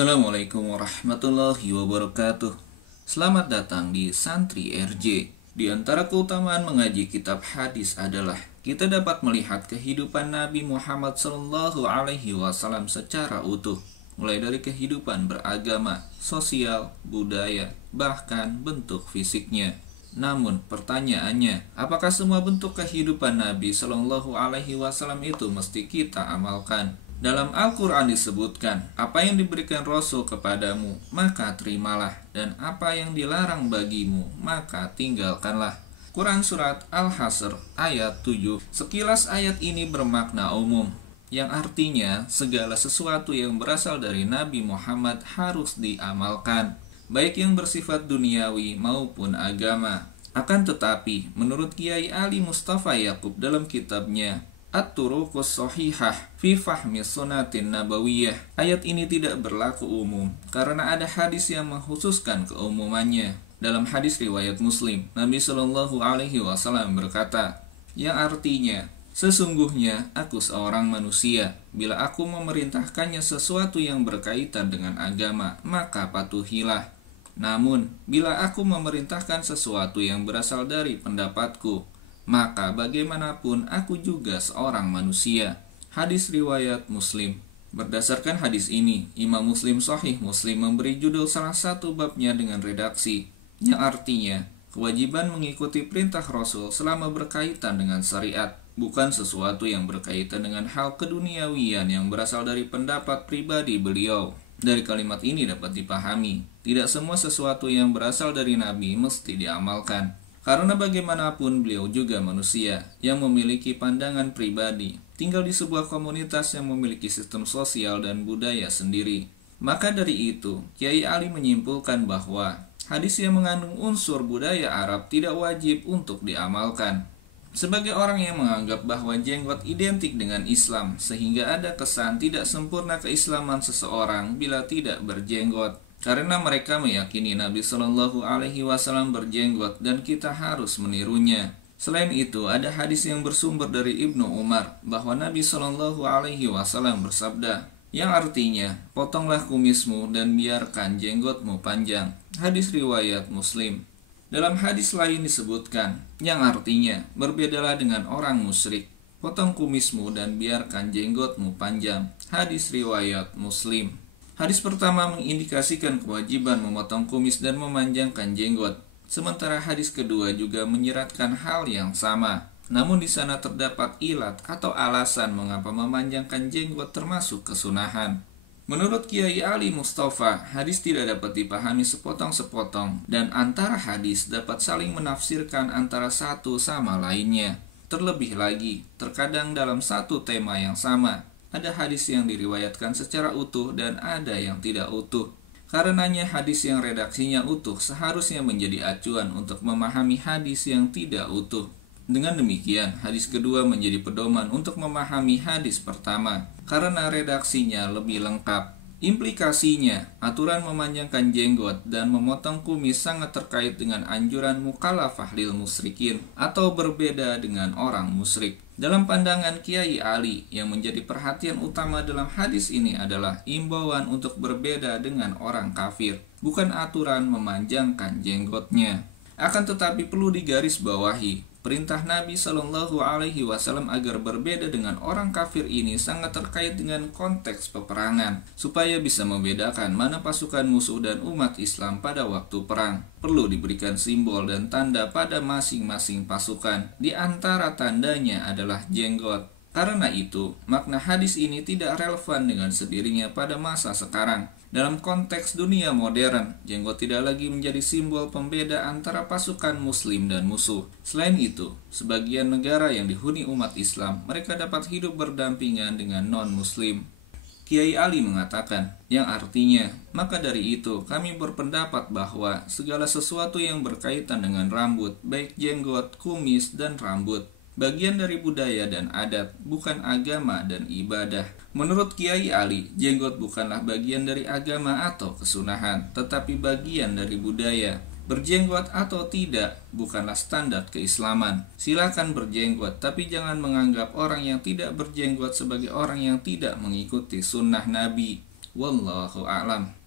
Assalamualaikum warahmatullahi wabarakatuh. Selamat datang di Santri RJ. Di antara keutamaan mengaji kitab hadis adalah kita dapat melihat kehidupan Nabi Muhammad SAW secara utuh, mulai dari kehidupan beragama, sosial, budaya, bahkan bentuk fisiknya. Namun pertanyaannya, apakah semua bentuk kehidupan Nabi SAW itu mesti kita amalkan? Dalam Al-Quran disebutkan, apa yang diberikan Rasul kepadamu, maka terimalah, dan apa yang dilarang bagimu, maka tinggalkanlah. Quran Surat Al-Hasr ayat 7. Sekilas ayat ini bermakna umum, yang artinya segala sesuatu yang berasal dari Nabi Muhammad harus diamalkan, baik yang bersifat duniawi maupun agama. Akan tetapi, menurut Kiai Ali Mustafa Yakub dalam kitabnya At-Turuqus Shahihah fi Fahmi Sunatin Nabawiyah, ayat ini tidak berlaku umum karena ada hadis yang mengkhususkan keumumannya. Dalam hadis riwayat Muslim, Nabi Shallallahu Alaihi Wasallam berkata, yang artinya, sesungguhnya aku seorang manusia, bila aku memerintahkannya sesuatu yang berkaitan dengan agama, maka patuhilah. Namun, bila aku memerintahkan sesuatu yang berasal dari pendapatku, maka bagaimanapun aku juga seorang manusia. Hadis riwayat Muslim. Berdasarkan hadis ini, Imam Muslim Sahih Muslim memberi judul salah satu babnya dengan redaksi, yang artinya, kewajiban mengikuti perintah Rasul selama berkaitan dengan syariat, bukan sesuatu yang berkaitan dengan hal keduniawian yang berasal dari pendapat pribadi beliau. Dari kalimat ini dapat dipahami, tidak semua sesuatu yang berasal dari Nabi mesti diamalkan. Karena bagaimanapun beliau juga manusia yang memiliki pandangan pribadi, tinggal di sebuah komunitas yang memiliki sistem sosial dan budaya sendiri. Maka dari itu, Kiai Ali menyimpulkan bahwa hadis yang mengandung unsur budaya Arab tidak wajib untuk diamalkan. Sebagai orang yang menganggap bahwa jenggot identik dengan Islam, sehingga ada kesan tidak sempurna keislaman seseorang bila tidak berjenggot. Karena mereka meyakini Nabi Shallallahu Alaihi Wasallam berjenggot dan kita harus menirunya. Selain itu, ada hadis yang bersumber dari Ibnu Umar bahwa Nabi Shallallahu Alaihi Wasallam bersabda, yang artinya, potonglah kumismu dan biarkan jenggotmu panjang. Hadis riwayat Muslim. Dalam hadis lain disebutkan, yang artinya, berbedalah dengan orang musyrik. Potong kumismu dan biarkan jenggotmu panjang. Hadis riwayat Muslim. Hadis pertama mengindikasikan kewajiban memotong kumis dan memanjangkan jenggot, sementara hadis kedua juga menyeratkan hal yang sama. Namun di sana terdapat ilat atau alasan mengapa memanjangkan jenggot termasuk kesunahan. Menurut Kiai Ali Mustafa, hadis tidak dapat dipahami sepotong-sepotong dan antara hadis dapat saling menafsirkan antara satu sama lainnya. Terlebih lagi, terkadang dalam satu tema yang sama, ada hadis yang diriwayatkan secara utuh dan ada yang tidak utuh. Karenanya hadis yang redaksinya utuh seharusnya menjadi acuan untuk memahami hadis yang tidak utuh. Dengan demikian, hadis kedua menjadi pedoman untuk memahami hadis pertama, karena redaksinya lebih lengkap. Implikasinya, aturan memanjangkan jenggot dan memotong kumis sangat terkait dengan anjuran mukhalafah lil musyrikin atau berbeda dengan orang musyrik. Dalam pandangan Kiai Ali, yang menjadi perhatian utama dalam hadis ini adalah imbauan untuk berbeda dengan orang kafir, bukan aturan memanjangkan jenggotnya. Akan tetapi perlu digarisbawahi, perintah Nabi Shallallahu Alaihi Wasallam agar berbeda dengan orang kafir ini sangat terkait dengan konteks peperangan, supaya bisa membedakan mana pasukan musuh dan umat Islam pada waktu perang. Perlu diberikan simbol dan tanda pada masing-masing pasukan. Di antara tandanya adalah jenggot. Karena itu, makna hadis ini tidak relevan dengan sendirinya pada masa sekarang. Dalam konteks dunia modern, jenggot tidak lagi menjadi simbol pembeda antara pasukan muslim dan musuh. Selain itu, sebagian negara yang dihuni umat Islam, mereka dapat hidup berdampingan dengan non-muslim. Kiai Ali mengatakan, yang artinya, maka dari itu kami berpendapat bahwa segala sesuatu yang berkaitan dengan rambut, baik jenggot, kumis, dan rambut, bagian dari budaya dan adat, bukan agama dan ibadah. Menurut Kiai Ali, jenggot bukanlah bagian dari agama atau kesunahan, tetapi bagian dari budaya. Berjenggot atau tidak bukanlah standar keislaman. Silakan berjenggot, tapi jangan menganggap orang yang tidak berjenggot sebagai orang yang tidak mengikuti sunnah Nabi. Wallahu a'lam.